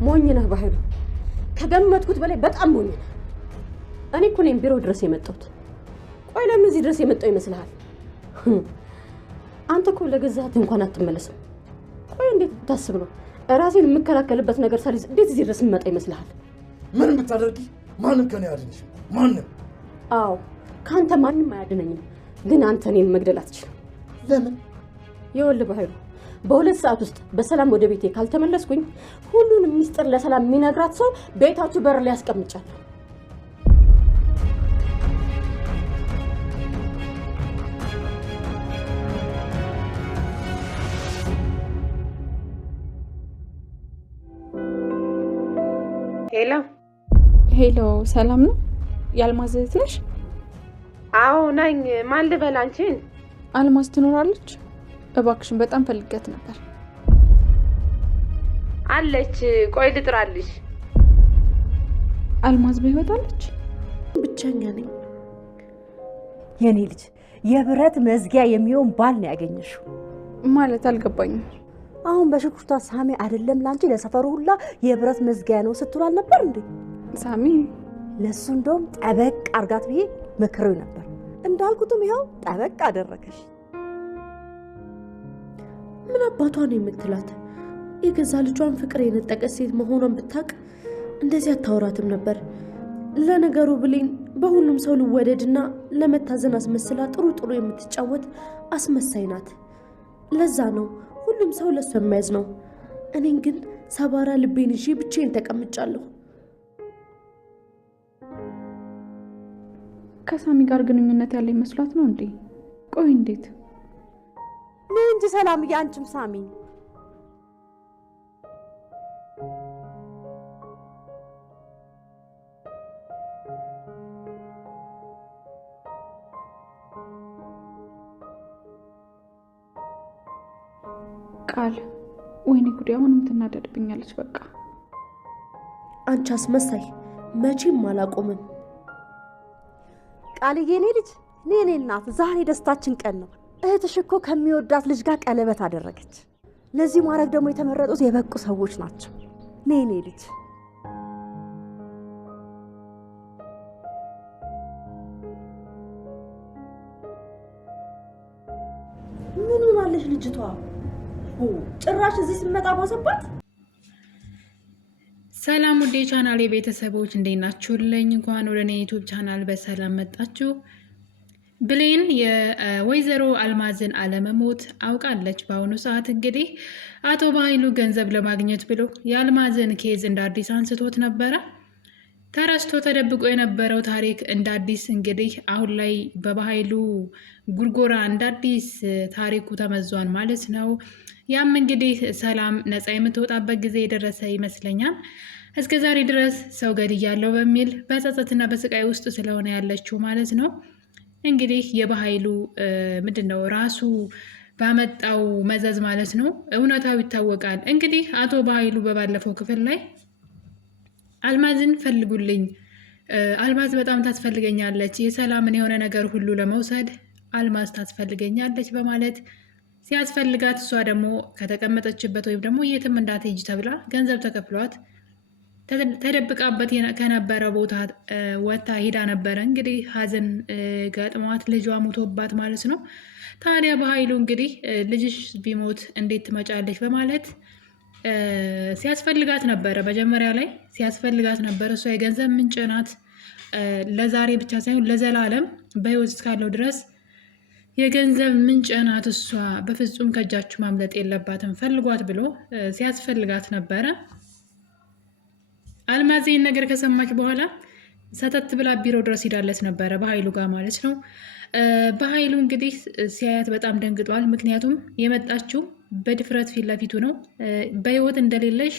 ሞኝ ነህ በኃይሉ። ከገመትኩት በላይ በጣም ሞኝ ነህ። እኔ እኮ ነኝ ቢሮ ድረስ የመጣሁት። ቆይ ለምን እዚህ ድረስ የመጣው ይመስልሃል? አንተ እኮ ለገዛት እንኳን አትመለስም። ቆይ እንዴት ታስብ ነው ራሴን የምከላከልበት ነገር ሳልይዝ እንዴት እዚህ ድረስ የምመጣ ይመስልሃል? ምን ብታደርጊ ማንም ከኔ ያድንሽ? ማንም? አዎ ካንተ ማንም አያድነኝም። ግን አንተ እኔን መግደል አትችልም። ለምን? ይኸውልህ በኃይሉ በ2 ሰዓት ውስጥ በሰላም ወደ ቤቴ ካልተመለስኩኝ ሁሉንም ሚስጥር ለሰላም የሚነግራት ሰው ቤታችሁ በር ላይ ያስቀምጫለሁ። ሄሎ፣ ሰላም ነው? የአልማዝ እህት ነሽ? አዎ ነኝ። ማን ልበል አንቺን? አልማዝ ትኖራለች? እባክሽን በጣም ፈልጋት ነበር። አለች። ቆይ ልጥራልሽ። አልማዝ በህይወት አለች? ብቸኛ ነኝ። የኔ ልጅ የብረት መዝጊያ የሚሆን ባል ነው ያገኘሽው። ማለት አልገባኝም። አሁን በሽኩርታ ሳሚ አይደለም ላንቺ ለሰፈሩ ሁላ የብረት መዝጊያ ነው ስትሏል ነበር እንዴ? ሳሚ ለሱ እንደውም ጠበቅ አርጋት ብዬ መክሬው ነበር። እንዳልኩትም ይኸው ጠበቅ አደረገሽ። ምን አባቷ ነው የምትላት? የገዛ ልጇን ፍቅር የነጠቀች ሴት መሆኗን ብታውቅ እንደዚህ አታወራትም ነበር። ለነገሩ ብሌን በሁሉም ሰው ልወደድና ለመታዘን አስመስላ ጥሩ የምትጫወት አስመሳይ ናት። ለዛ ነው ሁሉም ሰው ለሷ የሚያዝ ነው። እኔን ግን ሰባራ ልቤን ይዤ ብቻዬን ተቀምጫለሁ። ከሳሚ ጋር ግንኙነት ያለ መስሏት ነው እንዴ? ቆይ እንዴት? ምን እንጂ ሰላምዬ፣ አንቺም ሳሚ ቃል ወይኔ ጉዴ! አሁንም ትናደድብኛለች። በቃ አንቺ አስመሳይ፣ መቼም አላቆምም። ቃልዬ፣ እኔ ልጅ እኔ እናት፣ ዛሬ ደስታችን ቀን ነው። እህትሽ እኮ ከሚወዳት ልጅ ጋር ቀለበት አደረገች። ለዚህ ማድረግ ደግሞ የተመረጡት የበቁ ሰዎች ናቸው። እኔ ልጅ ምን ሆናለች ልጅቷ? ጭራሽ እዚህ ስመጣ ባሰባት። ሰላም ውዴ ቻናል የቤተሰቦች እንዴት ናችሁልኝ? እንኳን ወደ እኔ ዩቲዩብ ቻናል በሰላም መጣችሁ። ብሌን የወይዘሮ አልማዝን አለመሞት አውቃለች። በአሁኑ ሰዓት እንግዲህ አቶ በኃይሉ ገንዘብ ለማግኘት ብሎ የአልማዝን ኬዝ እንደ አዲስ አንስቶት ነበረ። ተረስቶ ተደብቆ የነበረው ታሪክ እንደ አዲስ እንግዲህ አሁን ላይ በበኃይሉ ጉርጎራ እንደ አዲስ ታሪኩ ተመዟል ማለት ነው። ያም እንግዲህ ሰላም ነፃ የምትወጣበት ጊዜ የደረሰ ይመስለኛል። እስከ ዛሬ ድረስ ሰው ገድያለሁ በሚል በጸጸትና በስቃይ ውስጥ ስለሆነ ያለችው ማለት ነው። እንግዲህ የበኃይሉ ምንድን ነው ራሱ ባመጣው መዘዝ ማለት ነው እውነታው ይታወቃል። እንግዲህ አቶ በኃይሉ በባለፈው ክፍል ላይ አልማዝን ፈልጉልኝ፣ አልማዝ በጣም ታስፈልገኛለች፣ የሰላምን የሆነ ነገር ሁሉ ለመውሰድ አልማዝ ታስፈልገኛለች በማለት ሲያስፈልጋት እሷ ደግሞ ከተቀመጠችበት ወይም ደግሞ የትም እንዳትሄጂ ተብላ ገንዘብ ተከፍሏት ተደብቃበት ከነበረ ቦታ ወታ ሄዳ ነበረ። እንግዲህ ሀዘን ገጥሟት ልጇ ሞቶባት ማለት ነው። ታዲያ በኃይሉ እንግዲህ ልጅሽ ቢሞት እንዴት ትመጫለች በማለት ሲያስፈልጋት ነበረ። መጀመሪያ ላይ ሲያስፈልጋት ነበረ። እሷ የገንዘብ ምንጭ ናት። ለዛሬ ብቻ ሳይሆን ለዘላለም በህይወት እስካለው ድረስ የገንዘብ ምንጭ ናት። እሷ በፍጹም ከእጃችሁ ማምለጥ የለባትም ፈልጓት ብሎ ሲያስፈልጋት ነበረ። አልማዝ ይህን ነገር ከሰማች በኋላ ሰተት ብላ ቢሮ ድረስ ሄዳለት ነበረ በኃይሉ ጋር ማለት ነው። በኃይሉ እንግዲህ ሲያያት በጣም ደንግጧል። ምክንያቱም የመጣችው በድፍረት ፊት ለፊቱ ነው። በህይወት እንደሌለሽ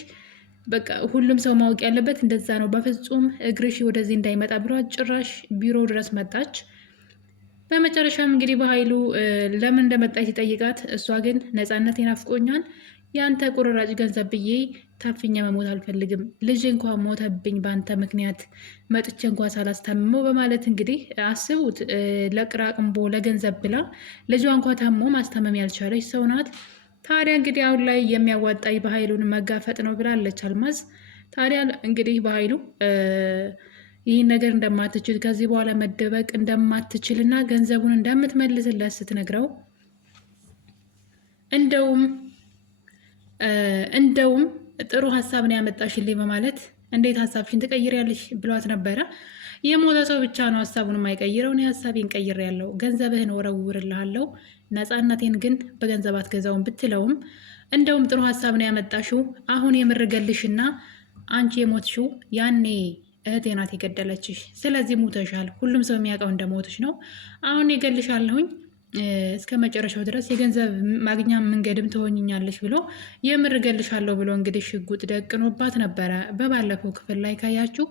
በቃ ሁሉም ሰው ማወቅ ያለበት እንደዛ ነው። በፍጹም እግርሽ ወደዚህ እንዳይመጣ ብሎ ጭራሽ ቢሮ ድረስ መጣች። በመጨረሻም እንግዲህ በኃይሉ ለምን እንደመጣች ሲጠይቃት እሷ ግን ነፃነት ይናፍቆኛል፣ የአንተ ቁርራጭ ገንዘብ ብዬ ታፍኛ መሞት አልፈልግም፣ ልጅ እንኳን ሞተብኝ በአንተ ምክንያት መጥቼ እንኳን ሳላስታምመው በማለት እንግዲህ አስቡት፣ ለቅራቅንቦ ለገንዘብ ብላ ልጇ እንኳ ታሞ ማስታመም ያልቻለች ሰው ናት። ታዲያ እንግዲህ አሁን ላይ የሚያዋጣኝ በኃይሉን መጋፈጥ ነው ብላለች አልማዝ። ታዲያ እንግዲህ በኃይሉ ይህን ነገር እንደማትችል ከዚህ በኋላ መደበቅ እንደማትችል እና ገንዘቡን እንደምትመልስለት ስትነግረው እንደውም ጥሩ ሀሳብ ነው ያመጣሽልኝ በማለት እንዴት ሀሳብሽን ትቀይሪያለሽ ብሏት ነበረ። የሞተ ሰው ብቻ ነው ሀሳቡን የማይቀይረው። እኔ ሀሳቤን ቀይሬያለሁ፣ ገንዘብህን ወረውርልሃለሁ፣ ነፃነቴን ግን በገንዘብ አትገዛውም ብትለውም እንደውም ጥሩ ሀሳብ ነው ያመጣሽው። አሁን የምርገልሽና አንቺ የሞትሽው ያኔ እህቴ ናት የገደለችሽ። ስለዚህ ሞተሻል። ሁሉም ሰው የሚያውቀው እንደሞትሽ ነው። አሁን የገልሻለሁኝ እስከ መጨረሻው ድረስ የገንዘብ ማግኛ መንገድም ትሆኝኛለሽ ብሎ የምርገልሻለሁ ብሎ እንግዲህ ሽጉጥ ደቅኖባት ነበረ በባለፈው ክፍል ላይ ካያችሁ።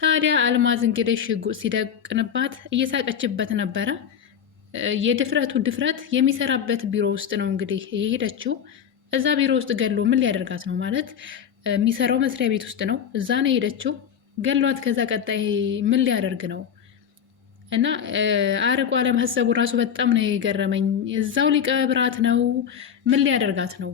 ታዲያ አልማዝ እንግዲህ ሽጉጥ ሲደቅንባት እየሳቀችበት ነበረ። የድፍረቱ ድፍረት የሚሰራበት ቢሮ ውስጥ ነው እንግዲህ የሄደችው። እዛ ቢሮ ውስጥ ገሎ ምን ሊያደርጋት ነው ማለት የሚሰራው መስሪያ ቤት ውስጥ ነው። እዛ ነው የሄደችው ገሏት። ከዛ ቀጣይ ምን ሊያደርግ ነው? እና አርቆ አለማሰቡ ራሱ በጣም ነው የገረመኝ። እዛው ሊቀብራት ነው? ምን ሊያደርጋት ነው?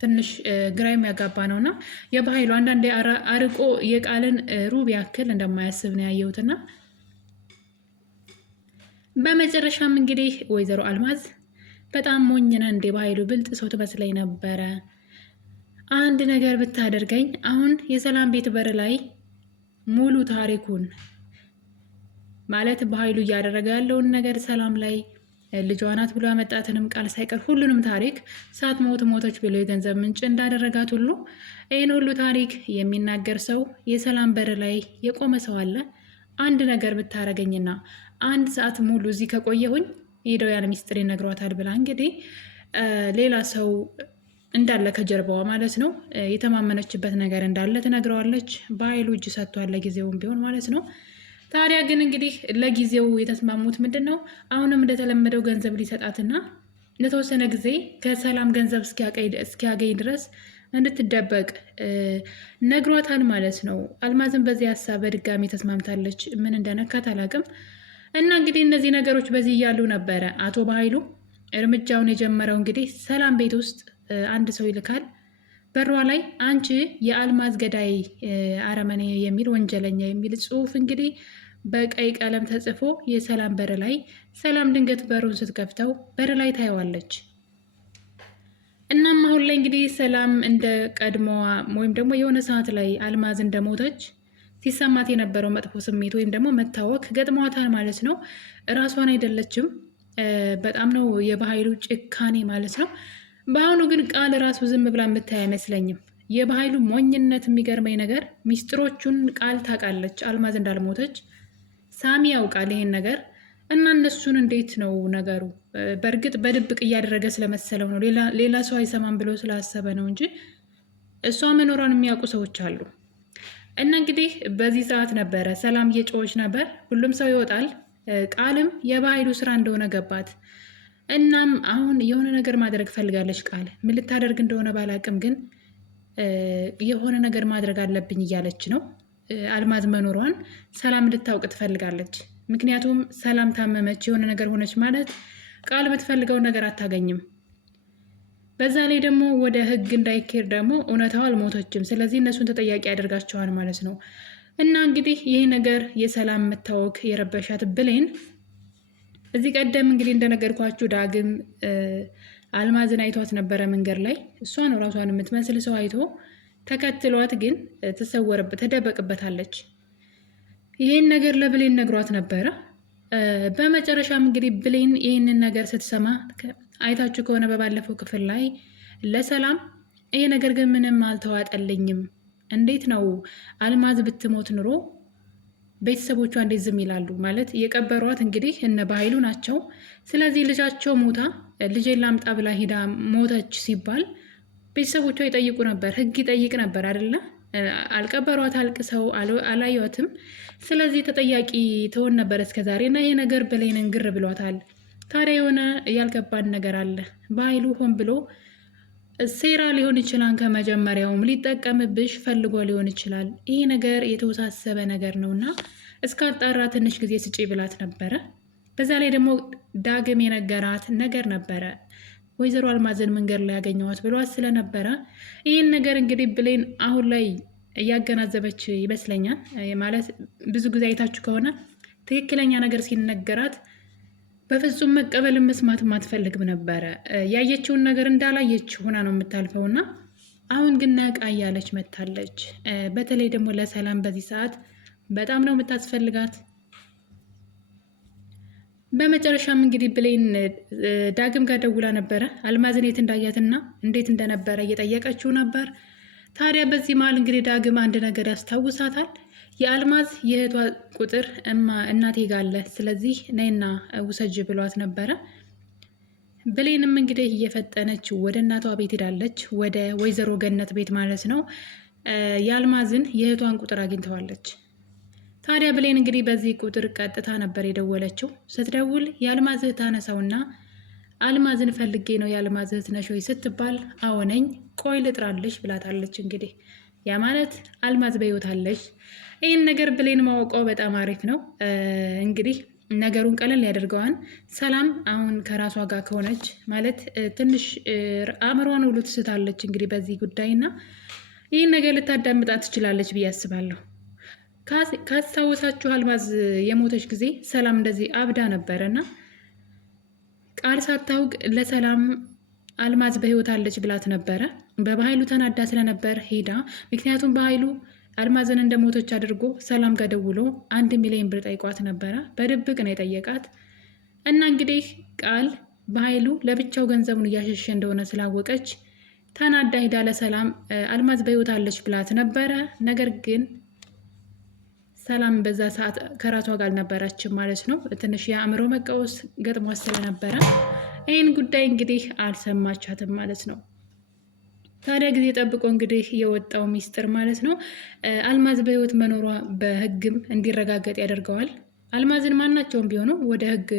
ትንሽ ግራ የሚያጋባ ነው። እና የበኃይሉ አንዳንዴ አርቆ የቃልን ሩብ ያክል እንደማያስብ ነው ያየሁትና በመጨረሻም እንግዲህ ወይዘሮ አልማዝ በጣም ሞኝነ እንዴ በኃይሉ ብልጥ ሰው ትመስለኝ ነበረ። አንድ ነገር ብታደርገኝ አሁን የሰላም ቤት በር ላይ ሙሉ ታሪኩን ማለት በኃይሉ እያደረገ ያለውን ነገር ሰላም ላይ ልጇ ናት ብሎ ያመጣትንም ቃል ሳይቀር ሁሉንም ታሪክ ሳትሞት ሞተች ብሎ የገንዘብ ምንጭ እንዳደረጋት ሁሉ ይህን ሁሉ ታሪክ የሚናገር ሰው የሰላም በር ላይ የቆመ ሰው አለ። አንድ ነገር ብታረገኝና አንድ ሰዓት ሙሉ እዚህ ከቆየሁኝ ሄደው ያን ሚስጥር ይነግሯታል ብላ እንግዲህ ሌላ ሰው እንዳለ ከጀርባዋ ማለት ነው የተማመነችበት ነገር እንዳለ ትነግረዋለች። በኃይሉ እጅ ሰጥቷል ለጊዜውም ቢሆን ማለት ነው። ታዲያ ግን እንግዲህ ለጊዜው የተስማሙት ምንድን ነው? አሁንም እንደተለመደው ገንዘብ ሊሰጣትና ለተወሰነ ጊዜ ከሰላም ገንዘብ እስኪያገኝ ድረስ እንድትደበቅ ነግሯታል ማለት ነው። አልማዝን በዚህ ሀሳብ በድጋሚ ተስማምታለች። ምን እንደነካት አላውቅም። እና እንግዲህ እነዚህ ነገሮች በዚህ እያሉ ነበረ አቶ በኃይሉ እርምጃውን የጀመረው። እንግዲህ ሰላም ቤት ውስጥ አንድ ሰው ይልካል። በሯ ላይ አንቺ የአልማዝ ገዳይ አረመኔ የሚል ወንጀለኛ የሚል ጽሑፍ እንግዲህ በቀይ ቀለም ተጽፎ የሰላም በር ላይ ሰላም ድንገት በሩን ስትከፍተው በር ላይ ታየዋለች። እናም አሁን ላይ እንግዲህ ሰላም እንደ ቀድሞዋ ወይም ደግሞ የሆነ ሰዓት ላይ አልማዝ እንደሞተች ሲሰማት የነበረው መጥፎ ስሜት ወይም ደግሞ መታወክ ገጥሟታል ማለት ነው። እራሷን አይደለችም። በጣም ነው የበኃይሉ ጭካኔ ማለት ነው። በአሁኑ ግን ቃል ራሱ ዝም ብላ የምታይ አይመስለኝም። የበኃይሉ ሞኝነት የሚገርመኝ ነገር ሚስጥሮቹን ቃል ታውቃለች። አልማዝ እንዳልሞተች ሳሚ ያውቃል ይሄን ነገር እና እነሱን እንዴት ነው ነገሩ? በእርግጥ በድብቅ እያደረገ ስለመሰለው ነው፣ ሌላ ሰው አይሰማም ብሎ ስላሰበ ነው እንጂ እሷ መኖሯን የሚያውቁ ሰዎች አሉ። እና እንግዲህ በዚህ ሰዓት ነበረ ሰላም እየጮኸች ነበር። ሁሉም ሰው ይወጣል። ቃልም የበኃይሉ ስራ እንደሆነ ገባት። እናም አሁን የሆነ ነገር ማድረግ ፈልጋለች። ቃል ምን ልታደርግ እንደሆነ ባላቅም ግን የሆነ ነገር ማድረግ አለብኝ እያለች ነው። አልማዝ መኖሯን ሰላም እንድታውቅ ትፈልጋለች። ምክንያቱም ሰላም ታመመች፣ የሆነ ነገር ሆነች ማለት ቃል የምትፈልገውን ነገር አታገኝም። በዛ ላይ ደግሞ ወደ ሕግ እንዳይኬድ ደግሞ እውነታው አልሞተችም። ስለዚህ እነሱን ተጠያቂ ያደርጋቸዋል ማለት ነው። እና እንግዲህ ይህ ነገር የሰላም መታወክ የረበሻት ብሌን እዚህ ቀደም እንግዲህ እንደነገርኳችሁ ዳግም አልማዝን አይቷት ነበረ መንገድ ላይ። እሷ ነው ራሷን የምትመስል ሰው አይቶ ተከትሏት፣ ግን ትደበቅበታለች። ይህን ነገር ለብሌን ነግሯት ነበረ። በመጨረሻም እንግዲህ ብሌን ይህንን ነገር ስትሰማ አይታችሁ ከሆነ በባለፈው ክፍል ላይ ለሰላም ይሄ ነገር ግን ምንም አልተዋጠልኝም፣ እንዴት ነው አልማዝ ብትሞት ኑሮ ቤተሰቦቿ እንዴት ዝም ይላሉ? ማለት የቀበሯት እንግዲህ እነ በኃይሉ ናቸው። ስለዚህ ልጃቸው ሞታ ልጄን ላምጣ ብላ ሂዳ ሞተች ሲባል ቤተሰቦቿ ይጠይቁ ነበር፣ ሕግ ይጠይቅ ነበር አይደለ? አልቀበሯት፣ አልቅሰው አላዩትም። ስለዚህ ተጠያቂ ትሆን ነበር እስከዛሬ። እና ይሄ ነገር ብሌንን ግር ብሏታል። ታዲያ የሆነ ያልገባን ነገር አለ። በኃይሉ ሆን ብሎ ሴራ ሊሆን ይችላል። ከመጀመሪያውም ሊጠቀምብሽ ፈልጎ ሊሆን ይችላል። ይሄ ነገር የተወሳሰበ ነገር ነው እና እስካጣራ ትንሽ ጊዜ ስጪ ብላት ነበረ። በዛ ላይ ደግሞ ዳግም የነገራት ነገር ነበረ። ወይዘሮ አልማዝን መንገድ ላይ ያገኘዋት ብሏት ስለነበረ ይህን ነገር እንግዲህ ብሌን አሁን ላይ እያገናዘበች ይመስለኛል። ማለት ብዙ ጊዜ አይታችሁ ከሆነ ትክክለኛ ነገር ሲነገራት በፍጹም መቀበልን መስማትም አትፈልግም ነበረ። ያየችውን ነገር እንዳላየች ሆና ነው የምታልፈውና አሁን ግን ነቃ እያለች መታለች። በተለይ ደግሞ ለሰላም በዚህ ሰዓት በጣም ነው የምታስፈልጋት። በመጨረሻም እንግዲህ ብሌን ዳግም ጋር ደውላ ነበረ አልማዝን የት እንዳያትና እንዴት እንደነበረ እየጠየቀችው ነበር። ታዲያ በዚህ መሀል እንግዲህ ዳግም አንድ ነገር ያስታውሳታል። የአልማዝ የእህቷ ቁጥር እናቴ ጋር አለ፣ ስለዚህ ነይና ውሰጅ ብሏት ነበረ። ብሌንም እንግዲህ እየፈጠነች ወደ እናቷ ቤት ሄዳለች፣ ወደ ወይዘሮ ገነት ቤት ማለት ነው። የአልማዝን የእህቷን ቁጥር አግኝተዋለች። ታዲያ ብሌን እንግዲህ በዚህ ቁጥር ቀጥታ ነበር የደወለችው። ስትደውል የአልማዝ እህት አነሳውና አልማዝን ፈልጌ ነው የአልማዝ እህት ነሽ ወይ ስትባል አዎ ነኝ፣ ቆይ ልጥራለች ብላታለች። እንግዲህ ያ ማለት አልማዝ በሕይወት አለች። ይህን ነገር ብሌን ማወቋ በጣም አሪፍ ነው። እንግዲህ ነገሩን ቀለል ያደርገዋል። ሰላም አሁን ከራሷ ጋር ከሆነች ማለት ትንሽ አእምሯን ሁሉ ትስታለች እንግዲህ በዚህ ጉዳይና ይህን ነገር ልታዳምጣት ትችላለች ብዬ አስባለሁ። ካስታወሳችሁ አልማዝ የሞተች ጊዜ ሰላም እንደዚህ አብዳ ነበረና ቃል ሳታውቅ ለሰላም አልማዝ በሕይወት አለች ብላት ነበረ። በኃይሉ ተናዳ ስለነበር ሄዳ ምክንያቱም በኃይሉ አልማዝን እንደሞተች አድርጎ ሰላም ጋር ደውሎ 1 ሚሊዮን ብር ጠይቋት ነበረ። በድብቅ ነው የጠየቃት እና እንግዲህ ቃል በኃይሉ ለብቻው ገንዘቡን እያሸሸ እንደሆነ ስላወቀች ተናዳ ሄዳ ለሰላም አልማዝ በሕይወት አለች ብላት ነበረ። ነገር ግን ሰላም በዛ ሰዓት ከራሷ ጋር አልነበረችም ማለት ነው። ትንሽ የአእምሮ መቃወስ ገጥሟት ስለነበረ ይህን ጉዳይ እንግዲህ አልሰማቻትም ማለት ነው። ታዲያ ጊዜ ጠብቆ እንግዲህ የወጣው ሚስጥር ማለት ነው አልማዝ በሕይወት መኖሯ በሕግም እንዲረጋገጥ ያደርገዋል። አልማዝን ማናቸውም ቢሆኑ ወደ ሕግ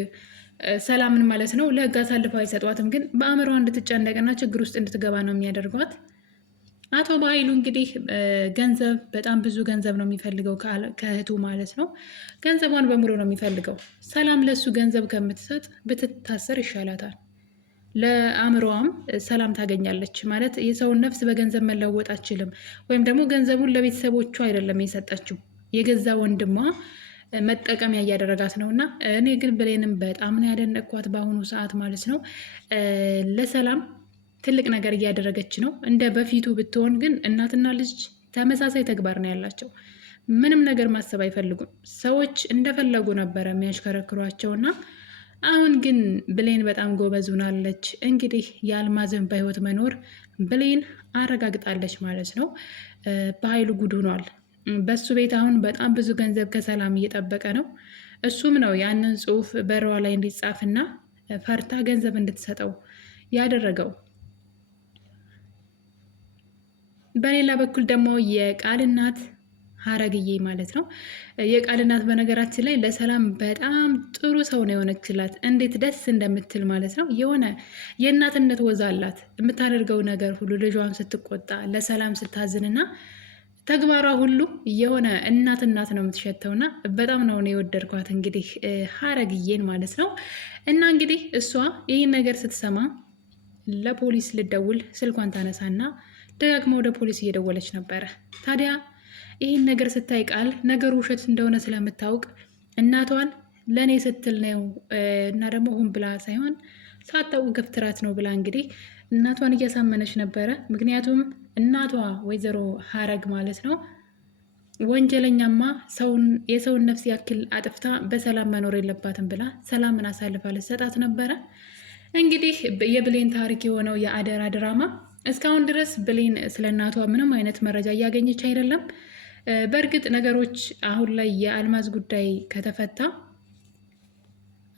ሰላምን ማለት ነው ለሕግ አሳልፈው አይሰጧትም፣ ግን በአእምሯ እንድትጨነቅና ችግር ውስጥ እንድትገባ ነው የሚያደርጓት። አቶ በኃይሉ እንግዲህ ገንዘብ በጣም ብዙ ገንዘብ ነው የሚፈልገው ከእህቱ ማለት ነው። ገንዘቧን በሙሉ ነው የሚፈልገው። ሰላም ለሱ ገንዘብ ከምትሰጥ ብትታሰር ይሻላታል። ለአእምሮዋም ሰላም ታገኛለች ማለት የሰውን ነፍስ በገንዘብ መለወጥ አችልም። ወይም ደግሞ ገንዘቡን ለቤተሰቦቿ አይደለም የሰጠችው የገዛ ወንድሟ መጠቀሚያ እያደረጋት ነው። እና እኔ ግን ብሌንም በጣም ነው ያደነቅኳት በአሁኑ ሰዓት ማለት ነው። ለሰላም ትልቅ ነገር እያደረገች ነው። እንደ በፊቱ ብትሆን ግን እናትና ልጅ ተመሳሳይ ተግባር ነው ያላቸው። ምንም ነገር ማሰብ አይፈልጉም። ሰዎች እንደፈለጉ ነበረ የሚያሽከረክሯቸውና አሁን ግን ብሌን በጣም ጎበዝ ሆናለች። እንግዲህ የአልማዝን በሕይወት መኖር ብሌን አረጋግጣለች ማለት ነው። በኃይሉ ጉድ ሆኗል። በሱ ቤት አሁን በጣም ብዙ ገንዘብ ከሰላም እየጠበቀ ነው። እሱም ነው ያንን ጽሑፍ በሯ ላይ እንዲጻፍና ፈርታ ገንዘብ እንድትሰጠው ያደረገው። በሌላ በኩል ደግሞ የቃል እናት ሀረግዬ ማለት ነው። የቃል እናት በነገራችን ላይ ለሰላም በጣም ጥሩ ሰው ነው የሆነችላት። እንዴት ደስ እንደምትል ማለት ነው። የሆነ የእናትነት ወዛ አላት። የምታደርገው ነገር ሁሉ ልጇን ስትቆጣ፣ ለሰላም ስታዝንና ተግባሯ ሁሉ የሆነ እናት ነው የምትሸተውና በጣም ነው የወደድኳት እንግዲህ ሀረግዬን ማለት ነው። እና እንግዲህ እሷ ይህን ነገር ስትሰማ ለፖሊስ ልደውል ስልኳን ታነሳና ደጋግማ ወደ ፖሊስ እየደወለች ነበረ። ታዲያ ይህን ነገር ስታይ ቃል ነገሩ ውሸት እንደሆነ ስለምታውቅ እናቷን ለእኔ ስትል ነው እና ደግሞ ሁን ብላ ሳይሆን ሳታውቅ ገፍትራት ነው ብላ እንግዲህ እናቷን እያሳመነች ነበረ። ምክንያቱም እናቷ ወይዘሮ ሀረግ ማለት ነው ወንጀለኛማ የሰውን ነፍስ ያክል አጥፍታ በሰላም መኖር የለባትም ብላ ሰላምን አሳልፋ ልትሰጣት ነበረ። እንግዲህ የብሌን ታሪክ የሆነው የአደራ ድራማ እስካሁን ድረስ ብሌን ስለ እናቷ ምንም አይነት መረጃ እያገኘች አይደለም። በእርግጥ ነገሮች አሁን ላይ የአልማዝ ጉዳይ ከተፈታ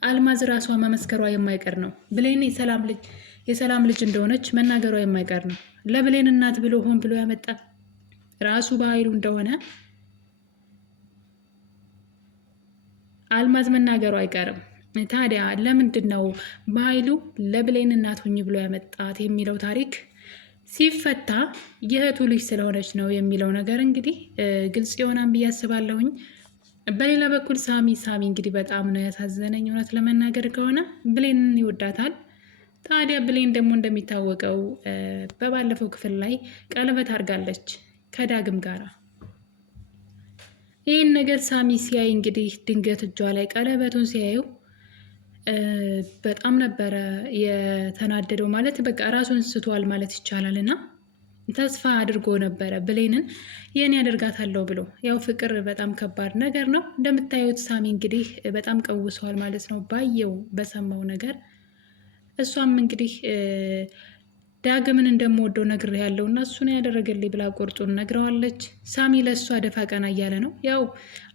አልማዝ ራሷ መመስከሯ የማይቀር ነው። ብሌን የሰላም ልጅ እንደሆነች መናገሯ የማይቀር ነው። ለብሌን እናት ብሎ ሆን ብሎ ያመጣ ራሱ በኃይሉ እንደሆነ አልማዝ መናገሯ አይቀርም። ታዲያ ለምንድን ነው በኃይሉ ለብሌን እናት ሁኝ ብሎ ያመጣት የሚለው ታሪክ ሲፈታ የእህቱ ልጅ ስለሆነች ነው የሚለው ነገር እንግዲህ ግልጽ ይሆናል ብዬ አስባለሁኝ። በሌላ በኩል ሳሚ እንግዲህ በጣም ነው ያሳዘነኝ። እውነት ለመናገር ከሆነ ብሌንን ይወዳታል። ታዲያ ብሌን ደግሞ እንደሚታወቀው በባለፈው ክፍል ላይ ቀለበት አድርጋለች ከዳግም ጋራ። ይህን ነገር ሳሚ ሲያይ እንግዲህ ድንገት እጇ ላይ ቀለበቱን ሲያየው በጣም ነበረ የተናደደው። ማለት በቃ ራሱን ስቷል ማለት ይቻላል። እና ተስፋ አድርጎ ነበረ ብሌንን የኔ ያደርጋታለሁ ብሎ። ያው ፍቅር በጣም ከባድ ነገር ነው። እንደምታዩት ሳሚ እንግዲህ በጣም ቀውሰዋል ማለት ነው ባየው በሰማው ነገር። እሷም እንግዲህ ዳግምን እንደምወደው ነግሬያለሁ እና እሱ ነው ያደረገልኝ ብላ ቁርጡን ነግረዋለች። ሳሚ ለእሷ ደፋ ቀና እያለ ነው። ያው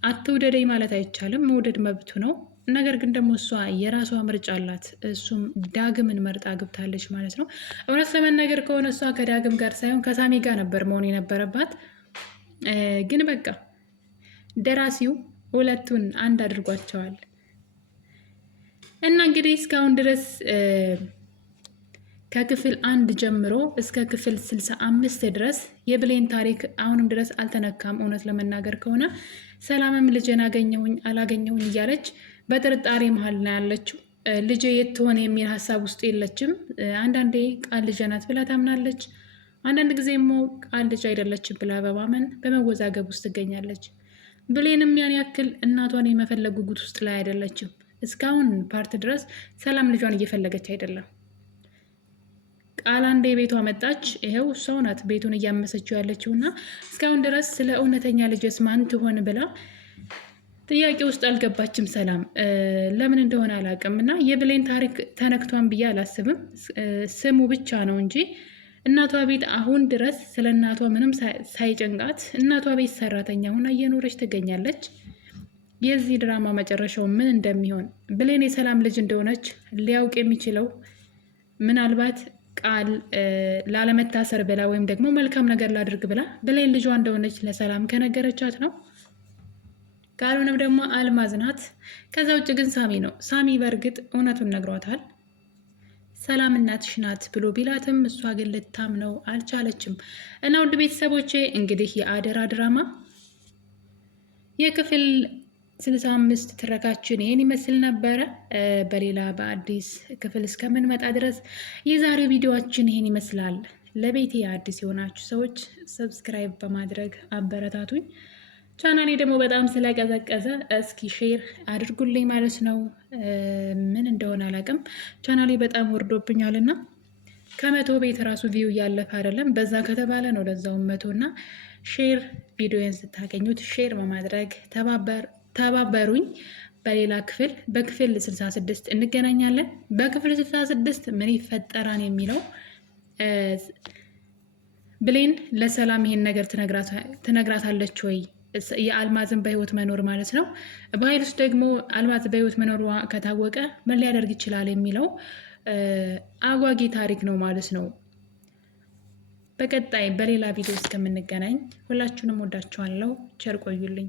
አትውደደኝ ማለት አይቻልም፣ መውደድ መብቱ ነው። ነገር ግን ደግሞ እሷ የራሷ ምርጫ አላት። እሱም ዳግምን መርጣ ግብታለች ማለት ነው። እውነት ለመናገር ከሆነ እሷ ከዳግም ጋር ሳይሆን ከሳሚ ጋር ነበር መሆን የነበረባት። ግን በቃ ደራሲው ሁለቱን አንድ አድርጓቸዋል። እና እንግዲህ እስካሁን ድረስ ከክፍል 1 ጀምሮ እስከ ክፍል 65 ድረስ የብሌን ታሪክ አሁንም ድረስ አልተነካም። እውነት ለመናገር ከሆነ ሰላምም ልጄን አገኘሁኝ አላገኘሁኝ እያለች በጥርጣሬ መሀል ነው ያለችው። ልጄ የት ትሆን የሚል ሀሳብ ውስጥ የለችም። አንዳንዴ ቃል ልጄ ናት ብላ ታምናለች፣ አንዳንድ ጊዜ ሞ ቃል ልጅ አይደለችም ብላ በማመን በመወዛገብ ውስጥ ትገኛለች። ብሌንም ያን ያክል እናቷን የመፈለግ ጉጉት ውስጥ ላይ አይደለችም። እስካሁን ፓርት ድረስ ሰላም ልጇን እየፈለገች አይደለም። ቃል አንዴ ቤቷ መጣች፣ ይኸው እሷው ናት ቤቱን እያመሰችው ያለችው እና እስካሁን ድረስ ስለ እውነተኛ ልጅስ ማን ትሆን ብላ ጥያቄ ውስጥ አልገባችም። ሰላም ለምን እንደሆነ አላውቅም። እና የብሌን ታሪክ ተነክቷን ብዬ አላስብም። ስሙ ብቻ ነው እንጂ እናቷ ቤት አሁን ድረስ ስለ እናቷ ምንም ሳይጨንቃት እናቷ ቤት ሰራተኛ ሆና እየኖረች ትገኛለች። የዚህ ድራማ መጨረሻው ምን እንደሚሆን ብሌን የሰላም ልጅ እንደሆነች ሊያውቅ የሚችለው ምናልባት ቃል ላለመታሰር ብላ ወይም ደግሞ መልካም ነገር ላድርግ ብላ ብሌን ልጇ እንደሆነች ለሰላም ከነገረቻት ነው። ካልሆነም ደግሞ አልማዝ ናት። ከዛ ውጭ ግን ሳሚ ነው። ሳሚ በእርግጥ እውነቱን ነግሯታል። ሰላም እናትሽ ናት ብሎ ቢላትም እሷ ግን ልታምነው አልቻለችም። እና ውድ ቤተሰቦቼ እንግዲህ የአደራ ድራማ የክፍል 65 ትረካችን ይህን ይመስል ነበረ። በሌላ በአዲስ ክፍል እስከምንመጣ ድረስ የዛሬው ቪዲዮችን ይህን ይመስላል። ለቤቴ አዲስ የሆናችሁ ሰዎች ሰብስክራይብ በማድረግ አበረታቱኝ። ቻናሌ ደግሞ በጣም ስለቀዘቀዘ እስኪ ሼር አድርጉልኝ ማለት ነው። ምን እንደሆነ አላውቅም፣ ቻናሌ በጣም ወርዶብኛል እና ከ100 ቤት ራሱ ቪው እያለፈ አይደለም። በዛ ከተባለ ነው ለዛውም 100 እና ሼር ቪዲዮን ስታገኙት ሼር በማድረግ ተባበሩኝ። በሌላ ክፍል በክፍል 66 እንገናኛለን። በክፍል 66 ምን ይፈጠራል የሚለው ብሌን ለሰላም ይሄን ነገር ትነግራታለች ወይ? የአልማዝን በህይወት መኖር ማለት ነው። በኃይል ውስጥ ደግሞ አልማዝ በህይወት መኖሯ ከታወቀ ምን ሊያደርግ ይችላል የሚለው አጓጊ ታሪክ ነው ማለት ነው። በቀጣይ በሌላ ቪዲዮ እስከምንገናኝ ሁላችሁንም ወዳችኋለሁ። ቸር ቆዩልኝ።